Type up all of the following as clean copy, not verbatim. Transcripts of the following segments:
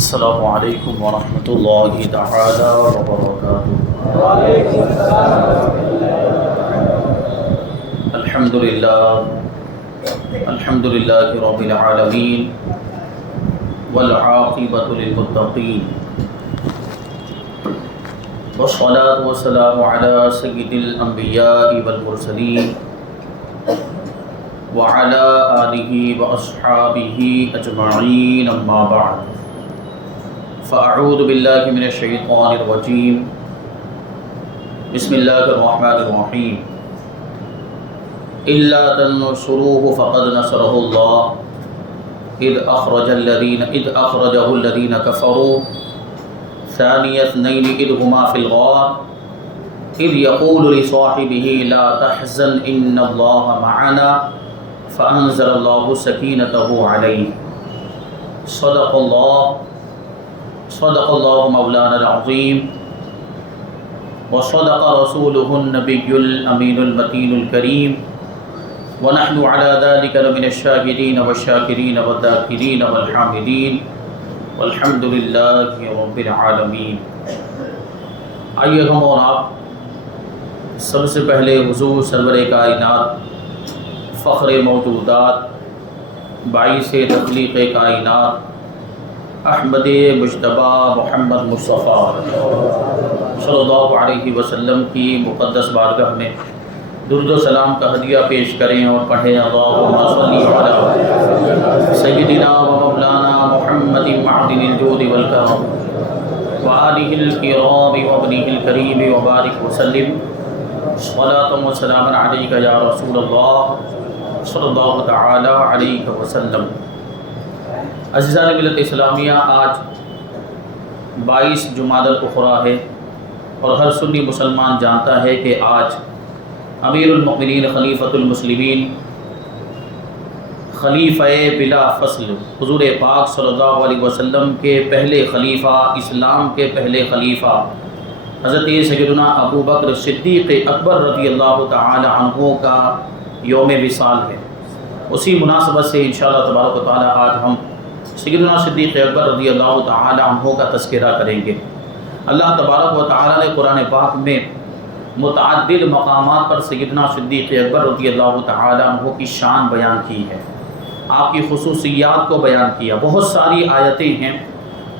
السلام علیکم ورحمۃ اللہ تعالی وبرکاتہ۔ الحمد للہ رب العالمین والعاقبۃ للمتقین والصلاۃ والسلام علی سید الانبیاء والمرسلین وعلی آلہ واصحابہ اجمعین، اما بعد فاعوذ باللہ من الشیطان الرجیم، بسم اللہ الرحمن الرحیم۔ الا تنصروه فقد نصره اللہ اذ اخرجه الذین كفروا ثانی اثنین اذ هما فی الغار اذ یقول لصاحبه لا تحزن ان اللہ معنا فانزل اللہ سکینتہ علیہ۔ صدق اللہ مولانا العظیم وصدق رسولہ النبی الامین المتین الکریم، ونحن على ذلك لمن الشاهدین والشاکرین والذاکرین والحامدین والحمد للہ رب العالمین۔ آئیے ہم اور آپ سب سے پہلے حضور سرور کائنات، فخر موجودات، باعث تخلیق کائنات، احمد مجتبی محمد مصطفیٰ صلی اللہ علیہ وسلم کی مقدس بارگاہ میں درود و سلام کا ہدیہ پیش کریں اور پڑھیں اللہم صلی علی سیدنا و مولانا محمد معدن الجود والکرم وآلہ الکرام وابنہ الکریم وبارک وسلم صلاۃ و سلام علیک یا رسول اللہ صلی اللہ تعالی علیہ وسلم۔ عزیزان ملت اسلامیہ، آج 22 جمادی الاخری ہے اور ہر سنی مسلمان جانتا ہے کہ آج امیر المؤمنین خلیفۃ المسلمین، خلیفہ بلا فصل، حضور پاک صلی اللہ علیہ وسلم کے پہلے خلیفہ، اسلام کے پہلے خلیفہ حضرت سیدنا ابو بکر صدیق اکبر رضی اللہ تعالی عنہ کا یوم وصال ہے۔ اسی مناسبت سے انشاءاللہ تبارک و تعالی آج ہم سیدنا صدیق اکبر رضی اللہ تعالی عنہ کا تذکرہ کریں گے۔ اللہ تبارک و تعالی نے قرآن پاک میں متعدد مقامات پر سیدنا صدیق اکبر رضی اللہ تعالی عنہ کی شان بیان کی ہے، آپ کی خصوصیات کو بیان کیا۔ بہت ساری آیتیں ہیں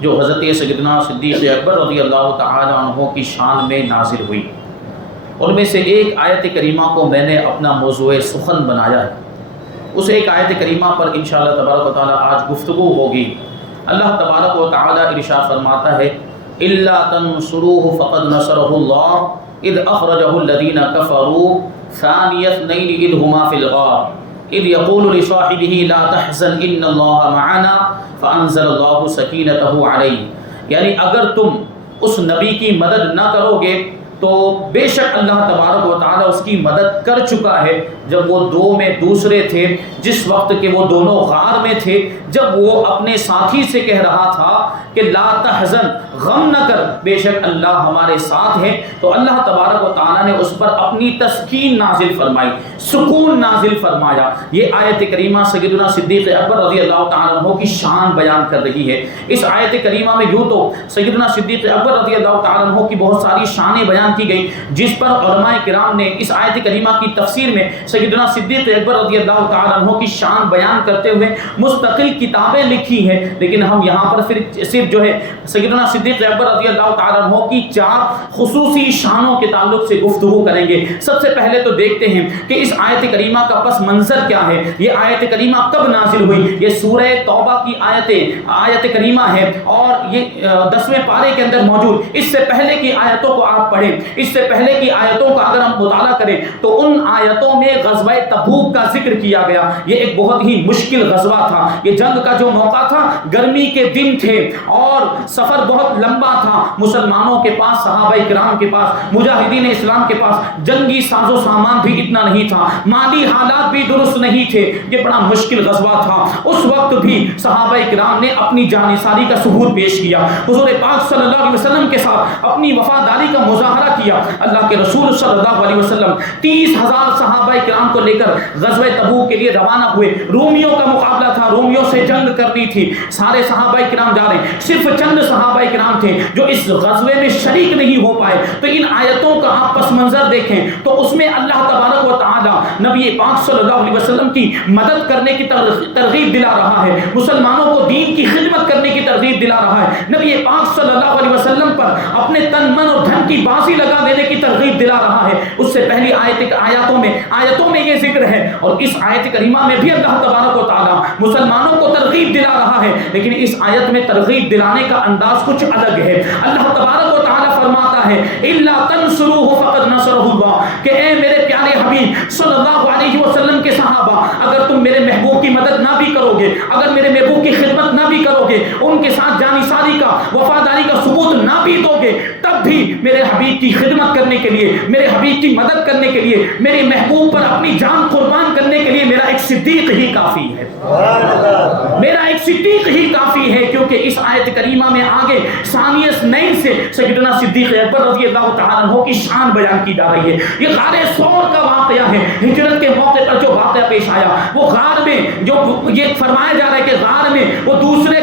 جو حضرت سیدنا صدیق اکبر رضی اللہ تعالی عنہ کی شان میں نازل ہوئی۔ ان میں سے ایک آیت کریمہ کو میں نے اپنا موضوع سخن بنایا ہے، اس ایک آیت کریمہ پر انشاءاللہ تبارک و تعالی آج گفتگو ہوگی۔ اللہ تبارک و تعالی ارشاد فرماتا ہے الا تنصروه فقد نصره اللہ اذ اخرجه الذین كفروا ثانی اثنین اذ هما فی الغار اذ یقول لصاحبه لا تحزن ان اللہ معنا فانزل اللہ سکینتہ علیہ۔ یعنی اگر تم اس نبی کی مدد نہ کرو گے تو بے شک اللہ تبارک و تعالی اس کی مدد کر چکا ہے جب وہ دو میں دوسرے تھے، جس وقت کہ وہ دونوں غار میں تھے، جب وہ اپنے ساتھی سے کہہ رہا تھا کہ لا تحزن، غم نہ کر، بے شک اللہ ہمارے ساتھ ہے، تو اللہ تبارک و تعالی نے اس پر اپنی تسکین نازل فرمائی، سکون نازل فرمایا۔ یہ آیت کریمہ سیدنا صدیق اکبر رضی اللہ تعالی عنہ کی شان بیان کر رہی ہے۔ اس آیت کریمہ میں یوں تو سیدنا صدیق اکبر رضی اللہ تعالی عنہ کی بہت ساری شانیں بیان کی گئی، جس پر علماء کرام نے اس آیت کریمہ کی تفسیر میں سیدنا صدیق اکبر رضی اللہ تعالی عنہ کی شان بیان کرتے ہوئے مستقل کتابیں لکھی ہیں، لیکن ہم یہاں پر صرف جو ہے سیدنا صدیق اکبر رضی اللہ تعالی عنہ کی 4 خصوصی شانوں کے تعلق سے گفتگو کریں گے۔ سب سے پہلے تو دیکھتے ہیں کہ اس آیت کریمہ کا پس منظر کیا ہے، یہ آیت کریمہ کب نازل ہوئی۔ یہ سورہ توبہ کی آیت کریمہ ہے اور یہ 10ویں پارے کے اندر موجود۔ اس سے پہلے کی آیتوں کو آپ پڑھیں، اس سے پہلے کی آیتوں کا اگر ہم مطالعہ کریں تو ان آیتوں میں غزوہ تبوک کا ذکر کیا گیا۔ یہ ایک بہت ہی مشکل غزوہ تھا، یہ جنگ کا جو موقع تھا، گرمی کے دن تھے اور سفر بہت لمبا تھا۔ مسلمانوں کے پاس، صحابہ کرام کے پاس، مجاہدین اسلام کے پاس جنگی ساز و سامان بھی اتنا نہیں تھا، مالی حالات بھی درست نہیں تھے، یہ بڑا مشکل غزوہ تھا۔ اس وقت بھی صحابہ کرام نے اپنی جانثاری کا ثبوت پیش کیا، حضور پاک صلی اللہ علیہ وسلم کے ساتھ اپنی وفاداری کا مظاہرہ کیا۔ اللہ کے رسول صلی اللہ علیہ وسلم 30,000 صحابہ کرام کو لے کر غزوہ تبوک کے لیے روانہ ہوئے۔ رومیوں کا مقابلہ تھا، رومیوں سے جنگ کرنی تھی، سارے صحابہ کرام جا رہے ہیں، صرف چند صحابہ کرام تھے جو اس غزوے میں شریک نہیں ہو پائے، تو ان آیتوں کا آپ پس منظر دیکھیں تو اس میں اللہ تبارک و تعالی نبی پاک صلی اللہ علیہ وسلم کی مدد کرنے کی ترغیب دلا رہا ہے، مسلمانوں کو دین کی خدمت کرنے کی ترغیب دلا رہا ہے، نبی پاک صلی اللہ علیہ وسلم پر اپنے تن من اور دھن کی بازی لگا دینے کی ترغیب دلا رہا ہے۔ اس سے پہلی آیتوں میں یہ ذکر ہے، اور اس آیت کریمہ میں بھی اللہ تبارک و تعالی مسلمانوں کو ترغیب دلا رہا ہے، لیکن اس آیت میں ترغیب دلانے کا انداز کچھ الگ ہے۔ اللہ تبارک و تعالی فرماتا ہے الا تنصروه فقد نصره اللہ، کہ اے میرے پیارے حبیب صلی اللہ علیہ وسلم کے صحابہ، اگر تم میرے محبوب کی مدد نہ بھی کرو گے، اگر میرے محبوب کی خدمت نہ بھی کرو گے، ان کے ساتھ جانثاری کا وفاداری کا ثبوت نہ بھی دو گے، تب بھی میرے حبیب کی خدمت کرنے کے لیے، میرے حبیب کی مدد کرنے کے لیے، میرے محبوب پر اپنی جان قربان کرنے کے لیے میرا ایک صدیق ہی کافی ہے، میرا ایک صدیق ہی کافی ہے۔ کیونکہ اس آیت کریمہ میں آگے ثانی اثنین سے سیدنا صدیق اکبر رضی اللہ تعالیٰ عنہ کی شان بیان کی جا رہی ہے۔ یہ غار ثور کا واقعہ ہے، ہجرت کے موقع پر جو واقعہ پیش آیا، وہ غار میں جو یہ فرمایا جا رہا ہے کہ غار میں وہ دوسرے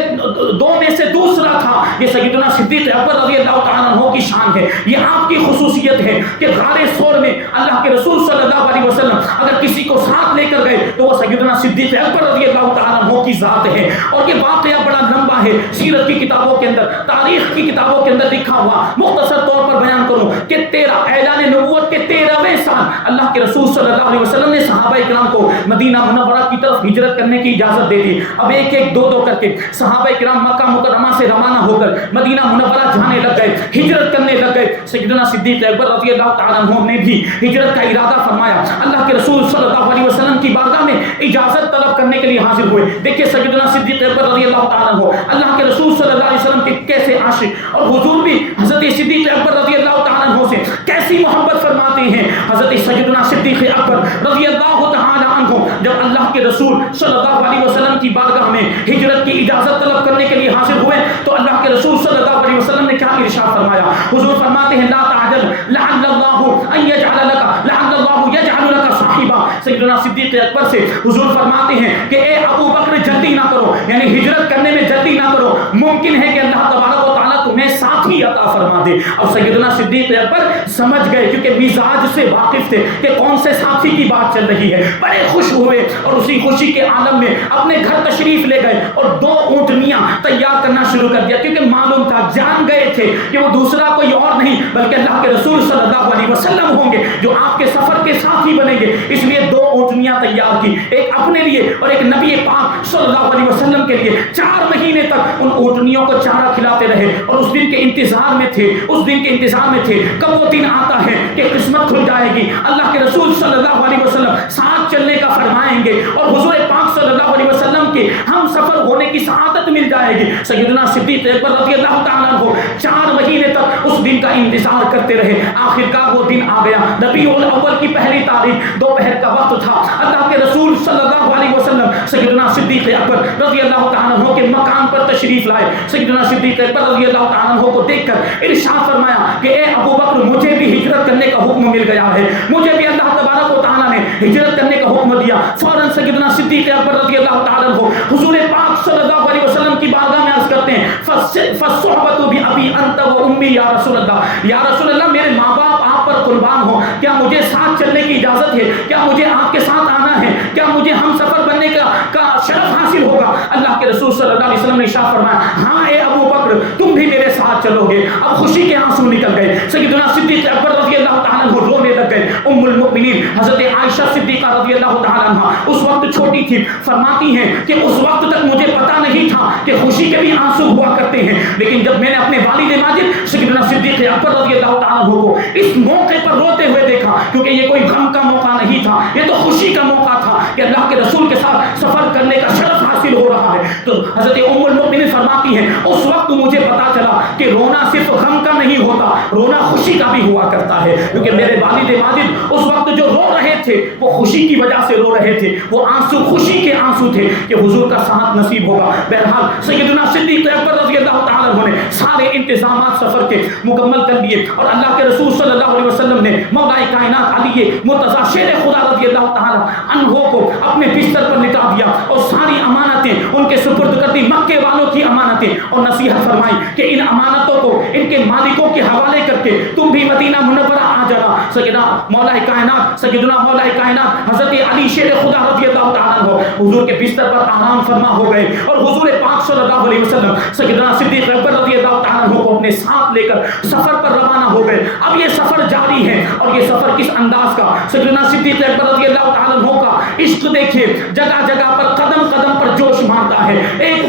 دو میں سے دوسرا تھا، یہ سیدنا صدیق اکبر رضی اللہ تعالیٰ عنہ کی شان ہے، یہ آپ کی خصوصیت ہے کہ غار ثور میں اللہ کے رسول صلی اللہ علیہ وسلم اگر کسی کو ساتھ لے کر گئے تو وہ سیدنا صدیق اکبر رضی اللہ تعالیٰ عنہ کی ذات ہے۔ اور یہ واقعہ بڑا لمبا ہے، سیرت کی کتابوں کے اندر، تاریخ کی کتابوں کے اندر لکھا ہوا، مختصر طور پر بیان کروں کہ اعلان نبوت کے 13ویں سال اللہ کے رسول صلی اللہ علیہ وسلم نے صحابہ کرام کو مدینہ منورہ کی طرف ہجرت کرنے کی اجازت دے دی۔ اب ایک ایک دو کر کے صحابہ کرام مکہ مکرمہ سے روانہ ہو کر مدینہ منورہ جانے لگ گئے، ہجرت کرنے لگ گئے۔ سیدنا صدیق اکبر رضی اللہ تعالیٰ عنہ نے بھی ہجرت کا ارادہ فرمایا، اللہ کے رسول صلی اللہ علیہ وسلم کی بارگاہ میں اجازت طلب کرنے کے لیے حاضر ہوئے۔ دیکھیے سیدنا صدیق اکبر رضی اللہ تعالیٰ عنہ اللہ کے رسول صلی اللہ علیہ وسلم کے کیسے عاشق، اور حضور بھی حضرت صدیق اکبر رضی اللہ تعالیٰ عنہ سے کیسی محبت فرماتے ہیں۔ حضرت سیدنا صدیق اکبر رضی اللہ تعالیٰ عنہ جب اللہ کے رسول صلی اللہ علیہ وسلم کی بارگاہ میں ہجرت کی اجازت طلب کرنے کے لیے حاضر ہوئے تو اللہ کے رسول صلی اللہ علیہ وسلم نے کیا ارشاد فرمایا؟ حضور فرماتے ہیں لا تعجل لعل اللہ ان یجعل لك لعل اللہ یجعل لك صاحبا۔ سیدنا صدیق اکبر سے حضور فرماتے ہیں کہ اے ابو بکر جلدی نہ کرو، یعنی ہجرت کرنے میں جلدی نہ کرو، ممکن ہے کہ اللہ تبارک و تعالیٰ تمہیں ساتھی عطا فرما دے۔ اور سیدنا صدیق اکبر سمجھ گئے کیونکہ مزاج سے واقف تھے کہ کون سے ساتھی کی بات چل رہی ہے، بڑے خوش ہوئے اور اسی خوشی کے عالم میں اپنے گھر تشریف لے گئے اور 2 اونٹنیاں تیار کرنا شروع کر دیا، کیونکہ معلوم تھا، جان گئے تھے کہ وہ دوسرا کوئی اور نہیں بلکہ اللہ کے رسول صلی اللہ علیہ وسلم ہوں گے جو آپ کے سفر کے ساتھی بنیں گے۔ اس لیے 2 اونٹنیاں تیار کی، ایک اپنے لیے اور ایک نبی پاک صلی اللہ علیہ وسلم کے لیے۔ 4 مہینے تک ان اونٹنیوں کو چارہ کھلاتے رہے اور اس دن کے انتظار میں تھے، اس دن کے انتظار میں تھے کب وہ دن آتا ہے کہ قسمت کھل جائے گی، اللہ کے رسول صلی اللہ علیہ وسلم ساتھ چلنے کا فرمائیں گے اور حضور پاک صلی اللہ علیہ وسلم کے ہم سفر ہونے کی سعادت مل جائے گی۔ سیدنا صدیق اکبر رضی اللہ تعالیٰ عنہ 4 مہینے تک اس دن کا انتظار کرتے رہے۔ آخرکار وہ دن آ گیا، ربیع الاول کی پہلی تاریخ، دوپہر کا وقت تھا۔ اللہ کے رسول صلی اللہ علیہ وسلم سیدنا صدیق اکبر رضی اللہ تعالیٰ عنہ کے مقام پر تشریف لائے۔ سیدنا صدیق اکبر رضی اللہ تعالیٰ عنہ کو دیکھ کر ارشاد فرمایا کہ اے ابو بکر مجھے بھی ہجرت کرنے کا حکم مل گیا ہے، مجھے بھی اللہ تبارک و تعالیٰ نے ہجرت کرنے کا حکم دیا۔ فوراً سیدنا صدیق اکبر رضی اللہ تعالیٰ عنہ حضور پاک صلی اللہ علیہ وسلم کی بارگاہ میں عرض کرتے ہیں فالصحبۃ بأبی انت و امی یا رسول اللہ، یا رسول اللہ میرے ماں باپ آپ پر قربان ہو، کیا مجھے ساتھ چلنے کی اجازت ہے؟ کیا مجھے آپ کے ساتھ آنا ہے؟ کیا مجھے ہم سفر بننے کا شرف حاصل ہوگا؟ اللہ کے رسول صلی اللہ علیہ وسلم نے ارشاد فرمایا ہاں اے ابو بکر تم بھی میرے ساتھ چلو گے۔ اب خوشی کے آنسو نکل گئے، سیدنا صدیق اکبر رضی اللہ تعالیٰ عنہ رونے لگ گئے۔ ام المؤمنین حضرت عائشہ صدیقہ رضی اللہ تعالیٰ عنہ اس وقت چھوٹی تھی، فرماتی ہیں کہ اس وقت تک مجھے پتا نہیں تھا کہ خوشی کے بھی آنسو ہوا کرتے ہیں، لیکن جب میں نے اپنے والد ماجد سیدنا صدیق اکبر رضی اللہ تعالیٰ عنہ کو اس موقع پر روتے ہوئے دیکھا، کیونکہ یہ کوئی غم کا موقع نہیں تھا، یہ تو خوشی کا موقع تھا کہ اللہ کے رسول کے ساتھ سفر کرنے کا شرف حاصل ہو رہا ہے۔ تو حضرت ام المؤمنین فرماتی ہیں اس وقت مجھے پتا چلا کہ رونا صرف غم کا نہیں ہوتا، رونا خوشی کا بھی ہوا کرتا ہے، کیونکہ میرے والد ماجد اس وقت جو رو رہے تھے وہ خوشی کی وجہ سے رو رہے تھے، وہ آنسو خوشی کے آنسو تھے کہ حضور کا ساتھ نصیب ہوگا۔ بہرحال سیدنا صدیق اکبر رضی اللہ تعالیٰ عنہ نے ساتھ سارے انتظامات سفر کے مکمل کر لیے اور اللہ کے رسول صلی اللہ علیہ وسلم نے مولا کائنات علی مرتضیٰ شیر خدا رضی اللہ تعالی عنہ کو اپنے بستر پر لٹا دیا اور ساری امانتیں ان کے سپرد کر دی، مکے والوں کی امانتیں، اور نصیحت فرمائی کہ ان امانتوں کو ان کے مالکوں کے حوالے کر کے تم بھی مدینہ منورہ آ جانا۔ سیدنا مولا کائنات سیدنا مولا کائنات حضرت علی شیر خدا رضی اللہ تعالیٰ عنہ حضور کے بستر پر آرام فرما ہو گئے اور حضور پاک صلی اللہ علیہ وسلم سیدنا صدیق اکبر رضی اللہ تعالیٰ عنہ کو اپنے ساتھ لے کر سفر پر روانہ ہو گئے۔ اب یہ سفر جاری ہے اور یہ سفر کس انداز کا، سیدنا صدیق اکبر رضی اللہ تعالیٰ عنہ کا عشق دیکھیے، جگہ جگہ پر قدم قدم پر جوش مارتا ہے۔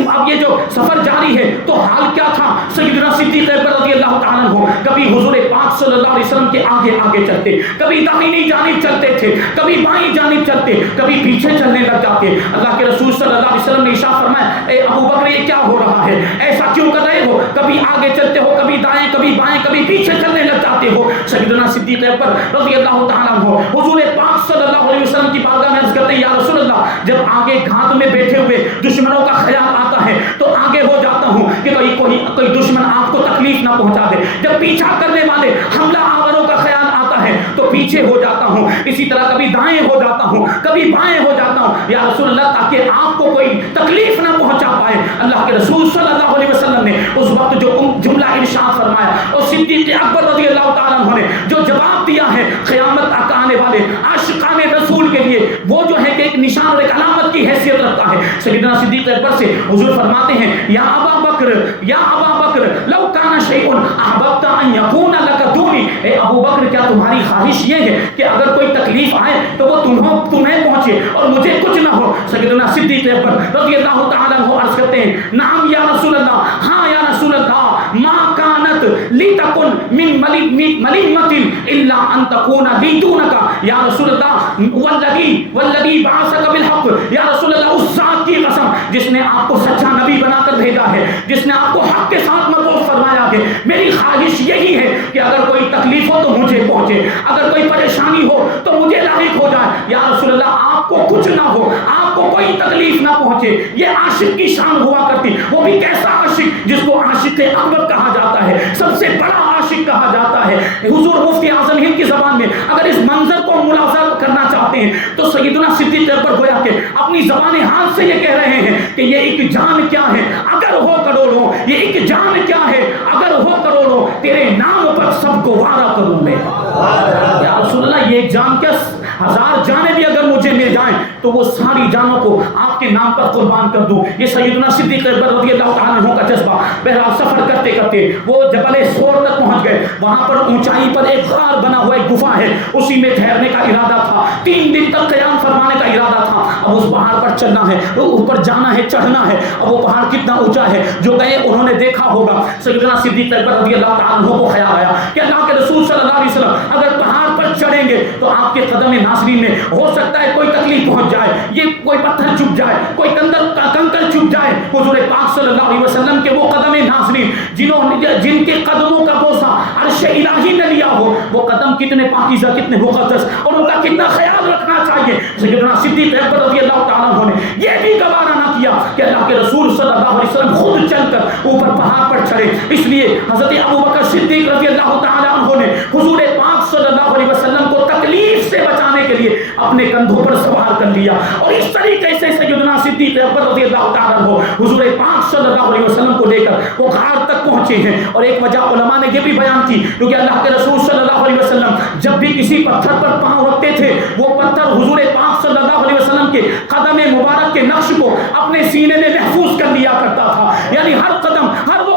اب یہ جو سفر جاری ہے تو حال کیا تھا، سیدنا صدیق اکبر رضی اللہ تعالیٰ عنہ کبھی حضور پاک صلی اللہ علیہ وسلم کے آگے آگے چلتے، کبھی داہنی جانب چلتے تھے، کبھی بائیں جانب چلتے، کبھی پیچھے چلنے لگ جاتے۔ اللہ کے رسول صلی اللہ علیہ وسلم نے ارشاد فرمایا، اے ابو بکر یہ کیا ہو رہا ہے، ایسا کیوں کر رہے ہو، کبھی آگے چلتے ہو، کبھی دائیں کبھی بائیں کبھی پیچھے چلنے لگ جاتے ہو۔ سیدنا صدیق اکبر رضی اللہ تعالیٰ عنہ حضور پاک صلی اللہ علیہ وسلم کی بارگاہ میں عرض کرتے ہیں، یا رسول اللہ جب آگے گھات میں بیٹھے ہوئے دشمنوں کا خیال آتا ہے تو آگے ہو جاتا ہوں کہ کوئی دشمن آپ کو تکلیف نہ پہنچا دے، جب پیچھا کرنے والے حملہ آوروں کا خیال آتا ہے تو پیچھے ہو جاتا ہوں، اسی طرح کبھی دائیں ہو جاتا ہوں کبھی بائیں ہو جاتا ہوں یا رسول اللہ تاکہ آپ کو کوئی تکلیف نہ پہنچا پائے۔ اللہ کے رسول صلی اللہ علیہ وسلم نے اس وقت جو جملہ ارشاد فرمایا اور صدیق اکبر رضی اللہ تعالیٰ عنہ نے جو جواب دیا ہے قیامت تک آنے والے عاشقان رسول کے لیے، وہ جو ہے کہ ایک نشان اور ایک علامت کی حیثیت رکھتا ہے۔ سیدنا صدیق اکبر سے حضور فرماتے ہیں، یا ابا بکر لو کان شیء احببت ان یکون لک دونی، اے ابو بکر کیا تمہاری خواہش یہ ہے کہ اگر کوئی تکلیف آئے تو وہ تمہیں پہنچے اور مجھے کچھ نہ ہو؟ سیدنا صدیق اکبر رضی اللہ تعالیٰ عنہ عرض کرتے ہیں، نعم یا رسول اللہ، ہاں یا رسول اللہ، ما کانت لتکن من ملمت الا ان تکون لی دونک، یا رسول اللہ والذی بعثک بالحق، یا رسول اللہ اس ذات کی قسم جس نے آپ کو سچا نبی بنا کر بھیجا ہے، جس نے آپ کو حق کے ساتھ مبعوث فرمایا ہے، میری خواہش یہی ہے کہ اگر کوئی تکلیف ہو تو مجھے پہنچے، اگر کوئی پریشانی ہو تو مجھے لاحق ہو جائے، یا رسول اللہ آپ کو کچھ نہ ہو، آپ کو کوئی تکلیف نہ پہنچے۔ یہ عاشق کی شان ہوا کرتی، وہ بھی کیسا عاشق جس کو عاشق اکبر کہا جاتا ہے، سب سے بڑا عاشق کہا جاتا ہے۔ حضور مفتی اعظم ہند کی زبان میں اگر اس منظر کو ملاحظہ کرنا چاہتے ہیں تو سیدنا صدیق اکبر گویا کہ اپنی زبان حال سے یہ کہہ رہے ہیں کہ یہ ایک جان کیا ہے اگر ہو کروڑوں، یہ ایک جان کیا ہے اگر ہو کروڑوں، تیرے نام پر سب کو وعدہ کروں میں۔ یا رسول اللہ یہ ایک جان کیا، 1000 جانیں بھی اگر مجھے مل جائیں تو وہ ساری جانوں کو آپ کے نام پر قربان کر دوں۔ یہ سیدنا صدیق اکبر رضی اللہ تعالیٰ عنہ کا جذبہ۔ بہرحال سفر کرتے کرتے وہ جبل سور تک پہنچ گئے، وہاں پر اونچائی پر ایک غار بنا ہوا ایک گفا ہے، اسی میں ٹھہرنے کا ارادہ تھا، 3 دن تک قیام فرمانے کا ارادہ تھا۔ اب اس پہاڑ پر چلنا ہے، اوپر جانا ہے، چڑھنا ہے۔ اب وہ پہاڑ کتنا اونچا ہے، جو گئے انہوں نے دیکھا ہوگا۔ سیدنا صدیق اکبر رضی اللہ تعالیٰ عنہ کو خیال آیا کہ اللہ کے رسول صلی اللہ علیہ وسلم اگر پہاڑ پر چڑھیں گے تو آپ کے قدم ناصرین میں ہو سکتا ہے کوئی تکلیف پہنچ جائے، یہ کوئی پتھر چپ جائے، کوئی کنکر چپ جائے۔ حضور پاک صلی اللہ علیہ وسلم کے وہ قدم ناصرین جن کے قدموں کا بوسہ عرش الہی نے لیا ہو، وہ قدم کتنے پاکیزہ، کتنے مقدس اور ان کا کتنا خیال رکھنا چاہیے۔ سیدنا صدیق اکبر رضی اللہ تعالیٰ عنہ نے یہ بھی گوارا نہ کیا کہ اللہ کے رسول صلی اللہ علیہ وسلم خود چل کر اوپر پہاڑ پر چڑھے، اس لیے حضرت ابوبکر صدیق رضی اللہ تعالیٰ عنہ نے حضور پاک صلی اللہ علیہ وسلم کو تکلیف سے بچانے کے لیے اپنے کندھوں پر سوار کر لیا، اور اس طریقے سے سیدنا صدیق اکبر رضی اللہ تعالیٰ عنہ حضور پاک صلی اللہ علیہ وسلم کو لے کر وہ غار تک پہنچے ہیں۔ اور ایک وجہ علماء نے یہ بھی بیان کی کیونکہ اللہ کے رسول صلی اللہ علیہ وسلم جب بھی کسی پتھر پر پاؤں رکھتے تھے، وہ پتھر حضور پاک صلی اللہ علیہ وسلم کے قدم مبارک کے نقش کو اپنے سینے میں محفوظ کر لیا کرتا تھا، یعنی ہر قدم، ہر وہ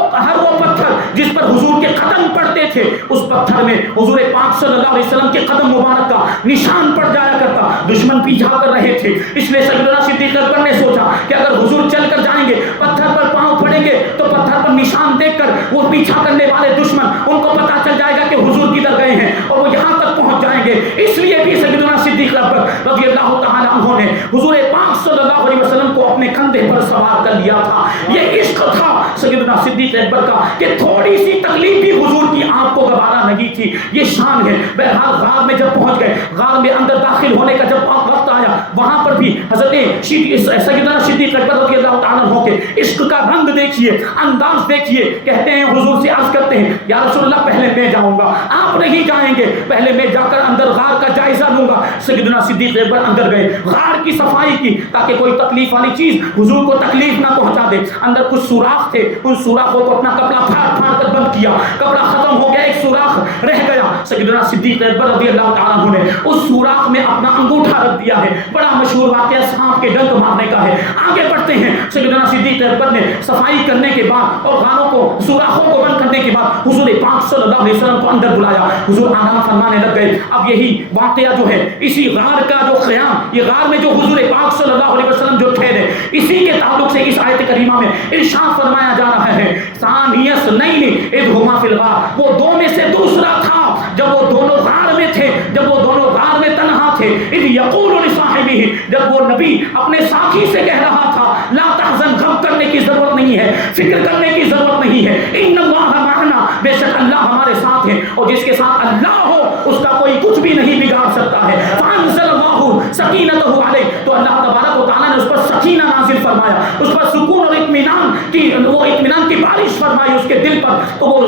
پتھر جس پر حضور کے قدم پڑتے تھے، اس پتھر میں حضور پاک صلی اللہ علیہ وسلم کے قدم مبارک کا نشان پڑ جایا کرتا۔ دشمن پیچھا کر رہے تھے، اس لیے سیدنا صدیق اکبر نے سوچا کہ اگر حضور چل کر جائیں گے، پتھر پر پاؤں پڑیں گے تو پتھر پر نشان دیکھ کر وہ پیچھا کرنے والے دشمن ان کو پتا چل جائے گا کہ حضور کدھر گئے ہیں اور وہ یہاں تک پہنچ جائیں گے۔ اس لیے بھی سیدنا صدیق اکبر رضی اللہ تعالیٰ عنہ نے حضور پاک صلی اللہ علیہ وسلم کو اپنے کندھے پر سوار کر لیا تھا۔ یہ عشق تھا سیدنا سیدنا صدیق اکبر کا کہ تھوڑی سی تکلیف بھی حضور کی آنکھ کو گوارا نہیں تھی. یہ شان ہے. بہرحال غار میں جب پہنچ گئے, غار میں اندر داخل ہونے کا جب وقت آیا, وہاں پر بھی حضرت سیدنا صدیق اکبر رضی اللہ تعالیٰ عنہ کے عشق کا رنگ دیکھیے, انداز دیکھیے. کہتے ہیں حضور سے عرض کرتے ہیں یا رسول اللہ پہلے میں جاؤں گا, آپ نہیں جائیں گے, پہلے میں جا کر اندر غار کا جائزہ لوں گا. سیدنا صدیق اکبر اندر گئے, غار کی صفائی کی تاکہ کوئی تکلیف والی چیز حضور کو تکلیف نہ پہنچا دے. اندر کچھ سوراخ تھے, ان سوراخوں کو اپنا کپڑا پھاڑ کر بند کیا. کپڑا ختم ہو گیا, ایک سوراخ رہ گیا. سیدنا صدیق اکبر رضی اللہ تعالیٰ عنہ نے اس سوراخ میں اپنا انگوٹھا رکھ دیا ہے. بڑا مشہور واقعہ سانپ کے ڈنک مارنے کا ہے. آگے بڑھتے ہیں. سیدنا صدیق اکبر نے صفائی کرنے کے بعد اور غاروں کو سوراخوں کو بند کرنے کے بعد حضور پاک صلی اللہ علیہ وسلم کو اندر بلایا. حضور آرام فرمانے لگ گئے. اب یہی واقعہ جو ہے, اسی غار کا جو قیام, یہ غار میں جو حضور پاک صلی اللہ علیہ وسلم جو ٹھہرے, اسی کے تعلق سے اس آیت کریمہ میں ارشاد فرمایا جا رہا ہے ثانیس نہیں اذ ہما فی الغار, وہ دو میں سے دوسرا تھا جب وہ دونوں غار میں تھے, جب وہ دونوں غار میں تنہا تھے. اذ یقول لصاحبہ, جب وہ نبی اپنے ساتھی سے کہہ رہا تھا لا تحزن, غم کرنے کی ضرورت نہیں ہے, فکر کرنے کی ضرورت نہیں ہے, ان اللہ معنا, بے شک اللہ ہمارے ساتھ ہے, اور جس کے ساتھ اللہ ہو اس کا کوئی کچھ بھی نہیں بگاڑ سکتا ہے. فانزل اللہ سکینتہ علیہ, تو اللہ تبارک و تعالیٰ نے اس پر سکینہ نازل فرمایا, اس پر سکون اور اطمینان کی, وہ اطمینان کی بارش فرمائی اس کے دل پر, تو وہ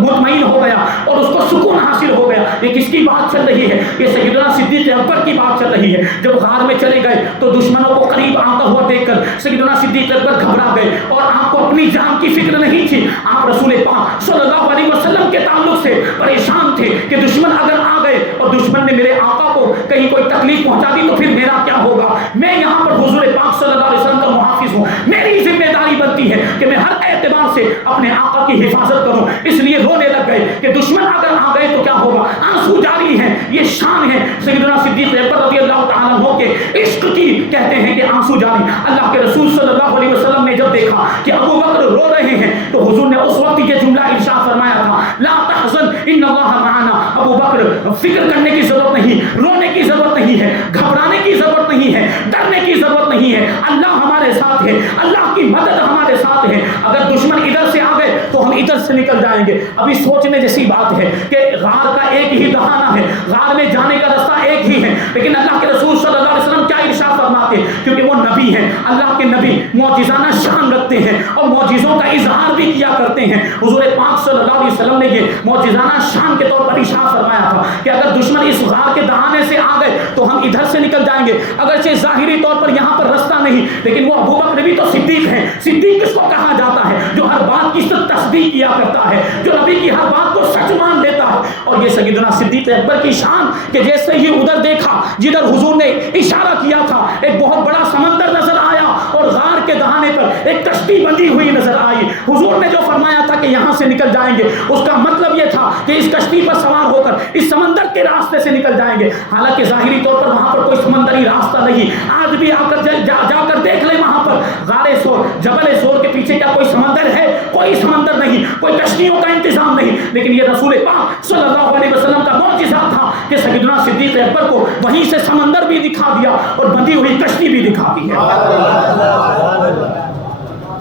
مطمئن ہو گیا اور اس کو سکون حاصل ہو گیا. یہ کس کی بات چل رہی ہے؟ یہ سیدنا صدیق اکبر کی بات چل رہی ہے. جب غار میں چلے گئے تو دشمنوں کو قریب آتا ہوا دیکھ کر سیدنا صدیق اکبر گھبرا گئے, اور آپ کو اپنی جان کی فکر نہیں تھی. آپ رسول پاک صلی اللہ علیہ وسلم کے تعلق سے پریشان تھے کہ دشمن اگر آ گئے اور دشمن نے میرے آقا کو کہیں کوئی تکلیف پہنچا دی تو پھر میرا کیا ہوگا؟ میں یہاں پر حضور پاک صلی اللہ علیہ وسلم کا محافظ ہوں, میری ذمہ داری بنتی ہے کہ میں ہر اعتبار سے اپنے آقا کی حفاظت کروں. اس لیے رونے لگ گئے کہ دشمن اگر آ گئے تو کیا ہوگا. آنسو جاری ہیں. یہ شان ہے سیدنا صدیق اکبر رضی اللہ تعالیٰ عنہ کے عشق کی, کہتے ہیں کہ آنسو جاری. اللہ کے رسول صلی اللہ علیہ وسلم نے جب دیکھا کہ ابو بکر رو رہے ہیں تو حضور نے اس وقت یہ جملہ ارشاد فرمایا تھا لا تحزن ان اللہ معنا. ابو بکر فکر کرنے کی ضرورت نہیں, رونے کی ضرورت نہیں ہے, گھبرانے کی ضرورت نہیں ہے, ڈرنے کی ضرورت نہیں ہے. اللہ ہمارے ساتھ ہے, اللہ کی مدد ہمارے ساتھ ہے. اگر دشمن ادھر سے آ گئے تو ہم ادھر سے نکل جائیں گے. ابھی سوچنے جیسی بات ہے کہ غار کا ایک ہی دہانہ ہے, غار میں جانے کا راستہ ایک ہی ہے, لیکن اللہ کے رسول صلی اللہ علیہ وسلم کیا ارشاد فرماتے ہیں, کیونکہ وہ نبی ہیں, اللہ کے نبی معجزانہ شان رکھتے ہیں اور معجزوں کا اظہار بھی کیا کرتے ہیں. حضور پاک صلی اللہ علیہ وسلم نے یہ معجزانہ شان کے طور پر ارشاد فرمایا تھا کہ اگر دشمن اس غار کے دہانے سے آ گئے تو ہم ادھر سے نکل جائیں گے. اگرچہ ظاہری طور پر یہاں پر راستہ نہیں, لیکن وہ ابو بکر بھی تو صدیق ہیں. صدیق کس کو کہا جاتا ہے؟ جو ہر بات کی تصدیق کیا کرتا ہے, جو نبی کی ہر بات کو سچ مان لیتا ہے. اور یہ سیدنا صدیق اکبر کی شان کہ جیسے ہی ادھر دیکھا جدھر حضور نے اشارہ کیا تھا, ایک بہت بڑا سمندر نظر آیا اور غار کے دہانے پر ایک کشتی بندی ہوئی نظر آئی. حضور نے جو فرمایا تھا کہ یہاں سے نکل جائیں گے, اس کا مطلب یہ تھا کہ اس کشتی پر سوار ہو کر اس سمندر کے راستے سے نکل جائیں گے. حالانکہ ظاہری طور پر وہاں پر کوئی سمندری راستہ نہیں. آج بھی آ کر جا کر دیکھ لیں وہاں پر غار سور, جبل سور کے پیچھے کیا کوئی سمندر ہے؟ کوئی سمندر نہیں, کوئی کشتیوں کا انتظام نہیں. لیکن یہ رسول پاک صلی اللہ علیہ وسلم کا معجزہ تھا کہ سیدنا صدیق اکبر کو وہیں سے سمندر بھی دکھا دیا اور بندھی ہوئی کشتی بھی دکھا دی ہے.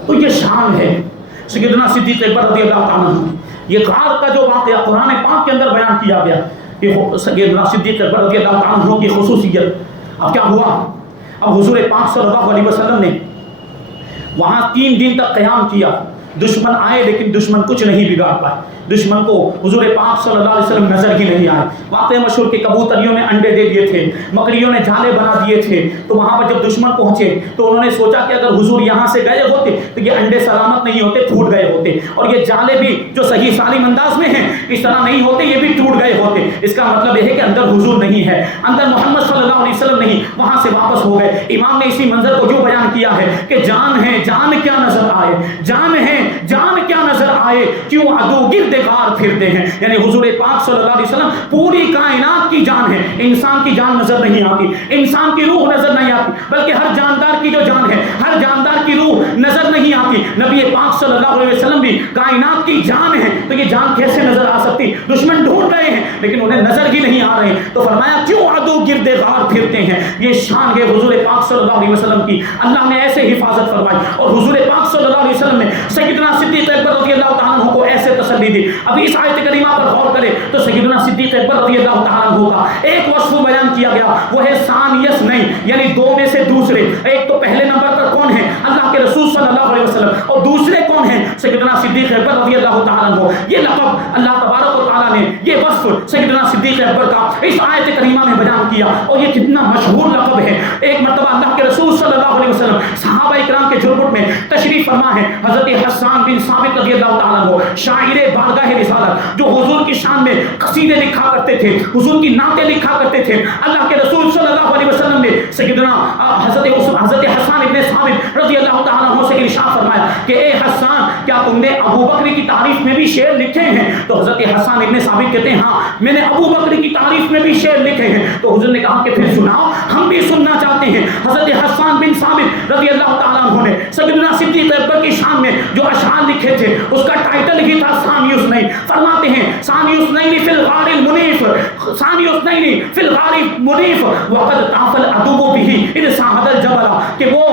تو یہ شان ہے سیدنا صدیق اکبر رضی اللہ تعالیٰ عنہ. یہ غار کا جو واقعہ قرآن پاک کے اندر بیان کیا گیا کہ سیدنا صدیق اکبر رضی اللہ تعالیٰ عنہ کی خصوصیت. اب کیا ہوا؟ اب حضور پاک صلی اللہ علیہ وسلم نے وہاں 3 دن تک قیام کیا. دشمن آئے لیکن دشمن کچھ نہیں بگاڑ پائے. دشمن کو حضور پاک صلی اللہ علیہ وسلم نظر ہی نہیں آئے. واقعہ مشہور کہ کبوتریوں نے انڈے دے دیے تھے, مکڑیوں نے جالے بنا دیے تھے. تو وہاں پر جب دشمن پہنچے تو انہوں نے سوچا کہ اگر حضور یہاں سے گئے ہوتے تو یہ انڈے سلامت نہیں ہوتے, پھوٹ گئے ہوتے, اور یہ جالے بھی جو صحیح سالم انداز میں ہیں اس طرح نہیں ہوتے, یہ بھی ٹوٹ گئے ہوتے. اس کا مطلب یہ ہے کہ اندر حضور نہیں ہے, اندر محمد صلی اللہ علیہ وسلم نہیں. وہاں سے واپس ہو گئے. امام نے اسی منظر کو جو بیان کیا ہے کہ جان ہے, جان کیا نظر آئے, جان ہے, جان کیا نظر آئے کیوں عدو گرد غار پھرتے ہیں. یعنی حضور پاک صلی اللہ علیہ وسلم پوری کائنات کی جان ہے. انسان کی جان نظر نہیں آتی, انسان کی روح نظر نہیں آتی, بلکہ ہر جاندار کی جو جان ہے, ہر جاندار کی روح نظر نہیں آتی. نبی پاک صلی اللہ علیہ وسلم بھی کائنات کی جان ہے, تو یہ جان کیسے نظر آ سکتی؟ دشمن ڈھونڈ رہے ہیں لیکن انہیں نظر ہی نہیں آ رہے. تو فرمایا کیوں عدو گرد غار پھرتے ہیں. یہ شان ہے حضور پاک صلی اللہ علیہ وسلم کی. اللہ نے ایسے حفاظت فرمائی اور حضور پاک صلی اللہ علیہ وسلم نے سیدنا صدیق اکبر رضی اللہ تعالیٰ عنہ کو ایسے تسلی دی. اب اس آیت کریمہ پر غور کرے تو سیدنا صدیق اکبر رضی اللہ تعالیٰ عنہ کا ایک وصف بیان کیا گیا, وہ ہے ثانیس نہیں, یعنی دو میں سے دوسرے. ایک تو پہلے نمبر پر کون ہے؟ اللہ کے رسول صلی اللہ علیہ وسلم, اور دوسرے کون ہیں؟ سیدنا صدیق اکبر رضی اللہ تعالیٰ عنہ. یہ لقب اللہ تبارک و تعالیٰ نے, یہ وصف سیدنا صدیق اکبر کا اس آیت کریمہ میں بیان کیا, اور یہ کتنا مشہور لقب ہے. ایک مرتبہ اللہ کے رسول صلی اللہ علیہ وسلم صحابہ اکرام کے جھرمٹ میں تشریف فرما ہے. حضرت حسان بن ثابت رضی اللہ تعالیٰ عنہ شاعر بارگاہ رسالت, جو حضور کی شان میں قصیدے لکھا کرتے تھے, حضور کی نعتیں لکھا کرتے تھے. اللہ کے رسول صلی اللہ علیہ وسلم نے سیدنا حضرت حسان بن ثابت رضی اللہ تعالیٰ عنہ سے ارشاد فرمایا کہ اے حسان, کیا تم نے ابو بکر کی تعریف میں بھی شعر لکھے ہیں؟ تو حضرت حسان بن ثابت کہتے ہیں ہاں, میں نے ابو بکر کی تعریف میں بھی شعر لکھے ہیں. تو حضور نے کہا کہ پھر سناؤ, ہم بھی سننا چاہتے ہیں. حضرت حسان بن ثابت رضی اللہ تعالیٰ عنہ نے سیدنا صدیق اکبر کی شان میں جو اشعار لکھے تھے اس کا ٹائٹل ہی تھا ثانی اثنین. فرماتے ہیں ثانی اثنین فی الغار المنیف, ثانی اثنین فی الغار المنیف وقد طاف العدو به اذ صعد الجبل, کہ وہ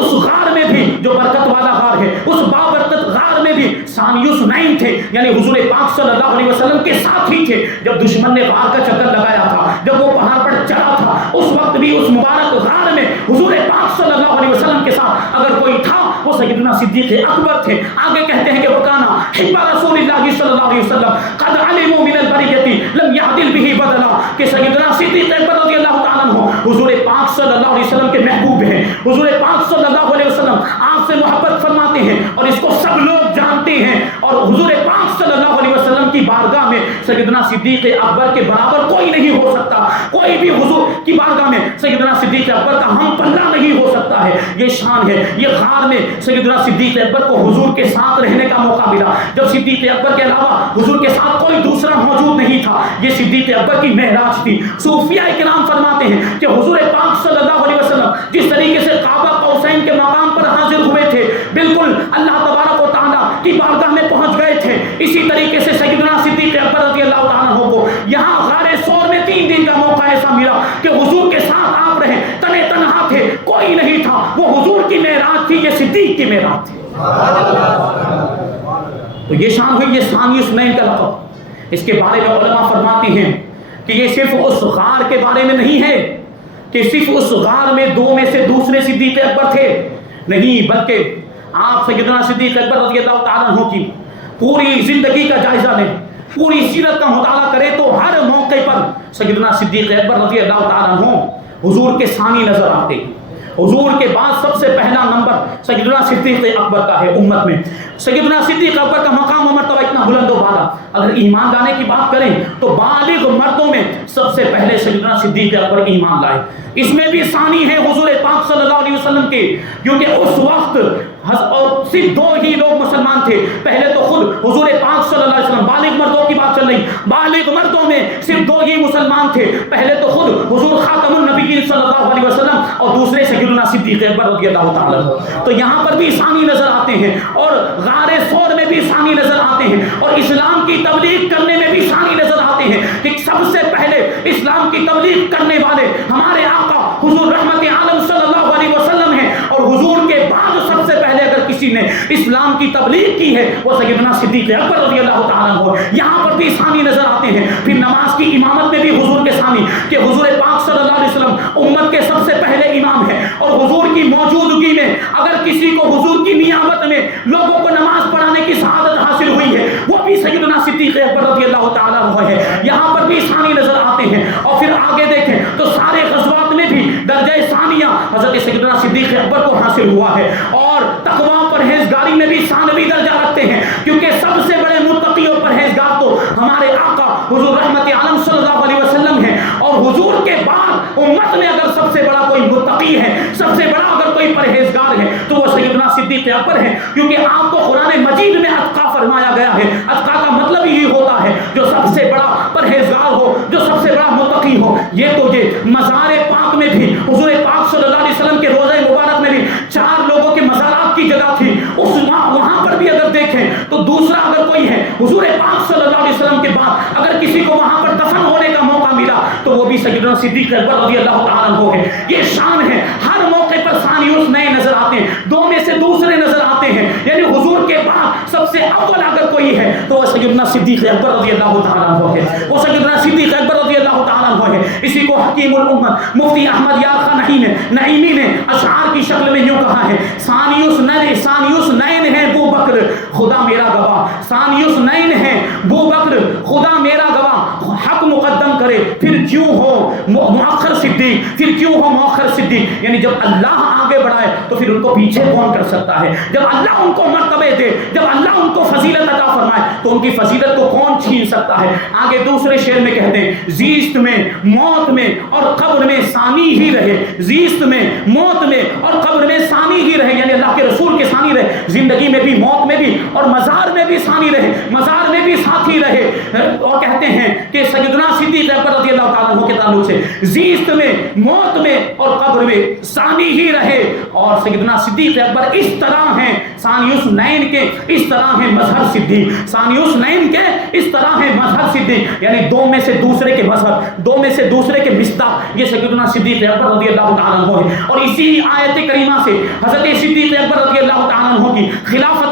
اس غار میں بھی جو برکت والا غار ہے, اس بابرکت غار میں بھی ثانی اثنین تھے, یعنی حضور پاک صلی اللہ علیہ وسلم کے ساتھ ہی تھے. جب دشمن نے غار کا چکر لگایا تھا, جب وہ پہاڑ پر چڑھا تھا, اس وقت بھی اس مبارک غار میں حضور پاک صلی اللہ علیہ وسلم کے ساتھ اگر کوئی تھا وہ سیدنا صدیق اکبر تھے. آگے کہتے ہیں کہ وکانا حب رسول اللہ صلی اللہ علیہ وسلم قد علموا من البریۃ لم يعدل به بدلا, کہ سیدنا صدیق اکبر رضی اللہ تعالیٰ عنہ حضور پاک صلی اللہ علیہ وسلم کے محبوب ہیں. حضور پاک صلی اللہ علیہ وسلم آپ سے محبت فرماتے ہیں اور اس کو سب لوگ جانتے ہیں, اور حضور پاک صلی اللہ علیہ وسلم کی بارگاہ میں سیدنا صدیق اکبر کے برابر کوئی نہیں ہو سکتا. کوئی بھی حضور کی بارگاہ میں سیدنا صدیق اکبر کا ہم پلہ نہیں ہو سکتا ہے. یہ شان ہے. یہ غار میں سیدنا صدیق اکبر کو حضور کے ساتھ رہنے کا موقع ملا, جب صدیق اکبر کے علاوہ حضور کے ساتھ کوئی دوسرا موجود نہیں تھا. یہ صدیق اکبر کی معراج تھی. صوفیاء کرام فرماتے ہیں کہ حضور پاک صلی اللہ علیہ وسلم جس طریقے سے قعبہ قوسین کے مقام پر حاضر ہوئے تھے, بالکل اللہ تبارک و تعالیٰ کی بارگاہ میں پہنچ گئے تھے, اسی طریقے سے سیدنا صدیق اکبر رضی اللہ تعالیٰ عنہ کو یہاں غار ثور میں 3 دن کا موقع ایسا ملا کہ حضور کے ساتھ آپ رہے, تنے تنہا تھے, کوئی نہیں تھا. وہ حضور کی معراج تھی, یہ صدیق کی معراج تھی. تو یہ شان ہوئی یہ ثانی اثنین کا لقب. اس کے بارے میں علماء فرماتے ہیں کہ یہ صرف اس غار کے بارے میں نہیں ہے کہ صرف اس غار میں 2 میں سے دوسرے صدیق اکبر تھے, نہیں, بلکہ آپ سیدنا صدیق اکبر رضی اللہ تعالیٰ عنہ کی پوری زندگی کا جائزہ لیں, پوری سیرت کا مطالعہ کریں تو ہر موقع پر سیدنا صدیق اکبر رضی اللہ تعالیٰ عنہ حضور کے ثانی نظر آتے ہیں. حضور کے بعد سب سے پہلا نمبر سیدنا صدیق اکبر کا ہے امت میں. سیدنا صدیق اکبر کا مقام و مرتبہ اتنا بلند و بالا. اگر ایمان لانے کی بات کریں تو بالغ مردوں میں سب سے پہلے سیدنا صدیق اکبر ایمان لائے. اس میں بھی ثانی ہے حضور پاک صلی اللہ علیہ وسلم کے, کیونکہ اس وقت اور صرف 2 ہی لوگ مسلمان تھے. پہلے تو خود حضور پاک صلی اللہ علیہ وسلم, بالغ مردوں کی بات چل رہی, بالغ مردوں میں صرف 2 ہی مسلمان تھے. پہلے تو خود حضور خاتم النبیین صلی اللہ علیہ وسلم اور دوسرے سیدنا صدیق اکبر رضی اللہ تعالیٰ عنہ. تو یہاں پر بھی ثانی نظر آتے ہیں اور غار ثور میں بھی ثانی نظر آتے ہیں اور اسلام کی تبلیغ کرنے میں بھی ثانی نظر آتے ہیں کہ سب سے پہلے اسلام کی تبلیغ کرنے والے ہمارے آقا حضور رحمت عالم صلی اللہ علیہ وسلم ہیں, اور حضور کے بعد سب سے پہلے اگر کسی نے اسلام کی تبلیغ کی ہے وہ سیدنا صدیق اکبر رضی اللہ تعالیٰ عنہ. یہاں پر بھی ثانی نظر آتے ہیں. پھر نماز کی امامت میں بھی حضور کے ثانی, کہ حضور پاک صلی اللہ علیہ وسلم امت کے سب سے پہلے امام ہیں, اور حضور کی موجودگی میں اگر کسی کو حضور کی نیابت میں لوگوں کو نماز پڑھانے کی سعادت حاصل ہوئی ہے وہ بھی سیدنا صدیق اکبر رضی اللہ تعالیٰ عنہ ہے. یہاں پر بھی ثانی نظر آتے ہیں. اور پھر آگے دیکھیں تو سارے غزوات میں بھی درجہ ثانیہ حضرت سیدنا صدیق اکبر کو حاصل ہوا ہے, اور تقویٰ پرہیزگاری میں بھی ثانوی درجہ رکھتے ہیں, کیونکہ سب سے بڑے متقی اور پرہیزگار تو ہمارے آقا حضور رحمت عالم صلی اللہ علیہ وسلم ہیں. اور حضور کے بعد امت میں اگر سب سے بڑا کوئی متقی ہے, سب سے بڑا اگر کوئی پرہیزگار ہے تو وہ سیدنا صدیق اکبر ہے, کیونکہ آپ کو قرآن مجید میں اتقا فرمایا تو دوسرا اگر کوئی ہے حضور پاک صلی اللہ علیہ وسلم کے بعد اگر کسی کو وہاں پر دفن ہونے کا موقع ملا تو وہ بھی سیدنا صدیق اکبر رضی اللہ تعالیٰ عنہ ہے. یہ شان ہے. ہر موقع پر ثانیوس نئے نظر آتے ہیں, دو میں سے دوسرے نظر آتے ہیں. یعنی حضور کے بعد سب سے اول اگر کوئی ہے تو وہ سیدنا صدیق اکبر رضی اللہ تعالیٰ عنہ ہے. وہ سیدنا صدیق اکبر رضی اللہ تعالیٰ عنہ ہے. اسی کو حکیم الامت مفتی احمد یار خان نعیمی نے اشعار کی شکل میں یوں کہا ہے, ثانیوس نین ہے بو بکر خدا میرا گواہ, ثانیوس نین ہے بو بکر خدا میرا گواہ, حق مقدم کرے پھر کیوں ہو مؤخر صدیق, پھر کیوں ہو مؤخر صدیق. یعنی جب اللہ آگے بڑھائے تو پھر ان کو پیچھے کون کر سکتا ہے؟ جب اللہ ان کو مرتبے دے, جب اللہ ان کو فضیلت عطا فرمائے تو ان کی فضیلت کو کون چھین سکتا ہے؟ آگے دوسرے شعر میں کہتے ہیں, زیست میں موت میں اور قبر میں ثانی ہی رہے, زیست میں موت میں اور قبر میں ثانی ہی رہے. یعنی اللہ کے رسول کے ثانی رہے, زندگی میں بھی موت میں بھی اور مزار میں بھی ثانی رہے, مزار میں بھی ساتھی رہے. اور کہتے ہیں کہ سیدنا صدیق اکبر رضی اللہ تعالیٰ عنہ کے تعلق سے زیست میں موت میں اور قبر میں ثانی ہی رہے. اور سیدنا صدیق اکبر اس طرح ہیں ثانیوس نین کے, اس طرح ہیں مظہر صدیق, ثانیوس نین کے اس طرح ہیں مظہر صدیق. یعنی دو میں سے دوسرے کے مظہر, دو میں سے دوسرے کے مصداق, یہ سیدنا صدیق اکبر رضی اللہ تعالیٰ عنہ ہے. اور اسی آیت کریمہ سے حضرت صدیق اکبر رضی اللہ تعالیٰ عنہ کی خلافت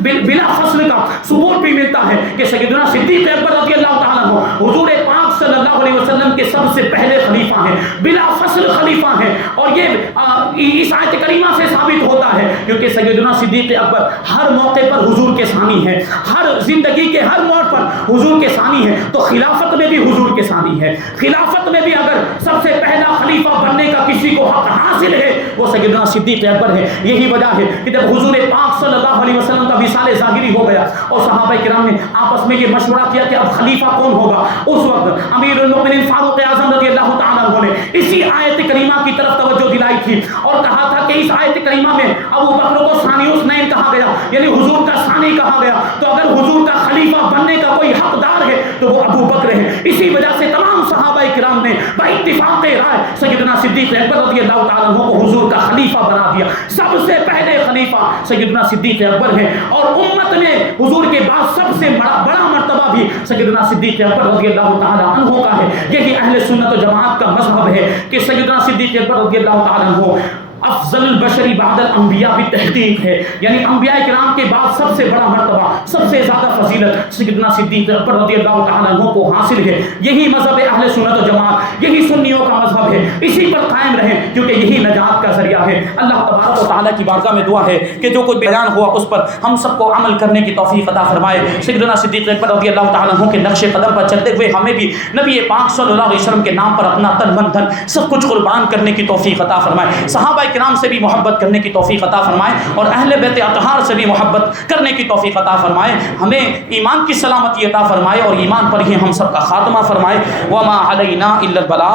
بلا فصل کا ثبوت بھی ملتا ہے کہ سیدنا صدیق اکبر رضی اللہ تعالیٰ عنہ حضور پاک صلی اللہ علیہ وسلم کے سب سے پہلے خلیفہ ہیں, بلا فصل خلیفہ ہیں. اور یہ اس آیت کریمہ سے ثابت ہوتا ہے کیونکہ سیدنا صدیق اکبر ہر موقع پر حضور کے ثانی ہے, ہر زندگی کے ہر موڑ پر حضور کے ثانی ہے. تو خلافت میں بھی حضور کے ثانی ہے, خلافت میں بھی اگر سب سے پہلا خلیفہ بننے کا کسی کو حق حاصل ہے وہ سیدنا صدیق اکبر ہے. یہی وجہ ہے کہ جب حضور پاک صلی اللہ علیہ وسلم کا وصال ظاہری ہو گیا اور صحابہ کرام نے آپس میں یہ مشورہ کیا کہ اب خلیفہ کون ہوگا, اس وقت امیر المؤمنین فاروق اعظم رضی اللہ تعالیٰ عنہ نے اسی آیت کریمہ کی طرف توجہ دلائی تھی اور کہا تھا کہ اس آیت کریمہ میں ابو بکر کو ثانیوس نین کہا گیا, یعنی حضور کا ثانی کہا گیا. تو اگر حضور کا خلیفہ بننے کا کوئی حقدار ہے تو وہ ابو بکر ہے. اسی وجہ سے تمام صحابہ کرام نے باتفاق رائے سیدنا صدیق اکبر رضی اللہ تعالیٰ عنہ کو حضور کا خلیفہ بنا دیا. سب سے پہلے خلیفہ سیدنا صدیق اکبر ہے اور امت میں حضور کے بعد سب سے بڑا مرتبہ بھی سیدنا صدیق اکبر رضی اللہ تعالیٰ عنہ کا ہے. یہی اہل سنت و جماعت کا مذہب ہے کہ سیدنا صدیق اکبر رضی اللہ تعالیٰ عنہ افضل البشری بعد الانبیاء بھی تحقیق ہے. یعنی انبیاء کرام کے بعد سب سے بڑا مرتبہ, سب سے زیادہ فضیلت سیدنا صدیق اکبر رضی اللہ تعالیٰ عنہ کو حاصل ہے. یہی مذہب اہل سنت و جماعت, یہی سنیوں کا مذہب ہے. اسی پر قائم رہیں کیونکہ یہی نجات کا ذریعہ ہے. اللہ تبارک و تعالیٰ کی بارگاہ میں دعا ہے کہ جو کچھ بیان ہوا اس پر ہم سب کو عمل کرنے کی توفیق عطا فرمائے. سیدنا صدیق اکبر رضی اللہ تعالیٰ عنہ کے نقش قدم پر چلتے ہوئے ہمیں بھی نبی پاک صلی اللہ علیہ وسلم کے نام پر اپنا تن من دھن سب کچھ قربان کرنے کی توفیق عطا فرمائے. صحابہ کرام سے بھی محبت کرنے کی توفیق عطا فرمائے اور اہل بیت اطہار سے بھی محبت کرنے کی توفیق عطا فرمائے. ہمیں ایمان کی سلامتی عطا فرمائے اور ایمان پر ہی ہم سب کا خاتمہ فرمائے. وما علینا الا البلاغ.